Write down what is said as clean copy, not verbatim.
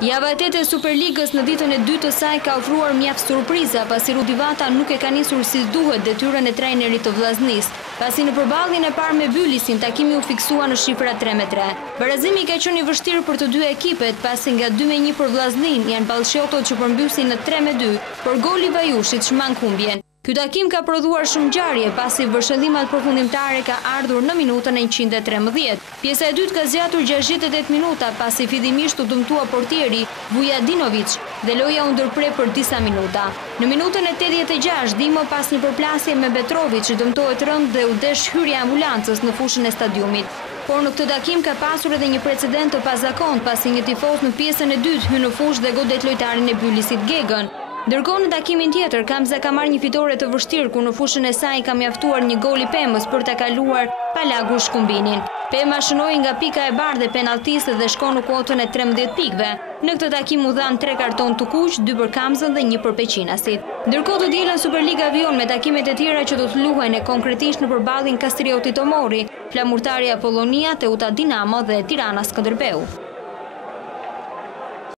Java e 8 e Superligës në ditën e 2 të saj ka ofruar mjaft surpriza pasi Rudi Vata nuk e ka nisur si duhet detyrën e trajnerit të Vllaznisë. Pasi në përballjen e parë me Bylisin, takimi u fiksua në shifra 3-3. Barazimi ka qenë i vështirë për të dy ekipet, pasi nga 2-1 për Vllaznin janë ballshotot që përmbysin në 3-2, por goli i Vajushit shmang humbjen. Ky takim ka prodhuar shumë ngjarje pasi vëshëllimat përfundimtare ka ardhur në minutën e 113. Pjesa e dytë ka zgjatur 68 minuta pasi fillimisht u dëmtua portieri Vujadinović dhe loja u ndërprer për disa minuta. Në minutën e 86 Dimo pas një përplasje me Betrović dëmtohet rënd dhe u desh hyrja e ambulancës në fushën e stadiumit. Por në këtë takim ka pasur edhe një precedent të pazakont pasi një tifoz në pjesën e dytë hyn në fushë dhe godet lojtarin e Bylisit Gegën. Ndërkohë në takimin tjetër, Kamza ka marrë një fitore të vështirë ku në fushën e saj ka mjaftuar një gol i Pemës për ta kaluar Palagu Shkumbinin. Pema shënoi nga pika e bardhë e penalltisë dhe shkon në kuotën e 13 pikëve. Në këtë takim u dhan 3 karton të kuq, 2 për Kamzën dhe 1 për Peqinasit. Ndërkohë të dielën Superliga vijon me takimet e tjera që do të luhen e konkretisht në përballjen Kastrioti Tomori, Flamurtaria Apollonia, Teuta Dinamo dhe Tirana Skënderbeu.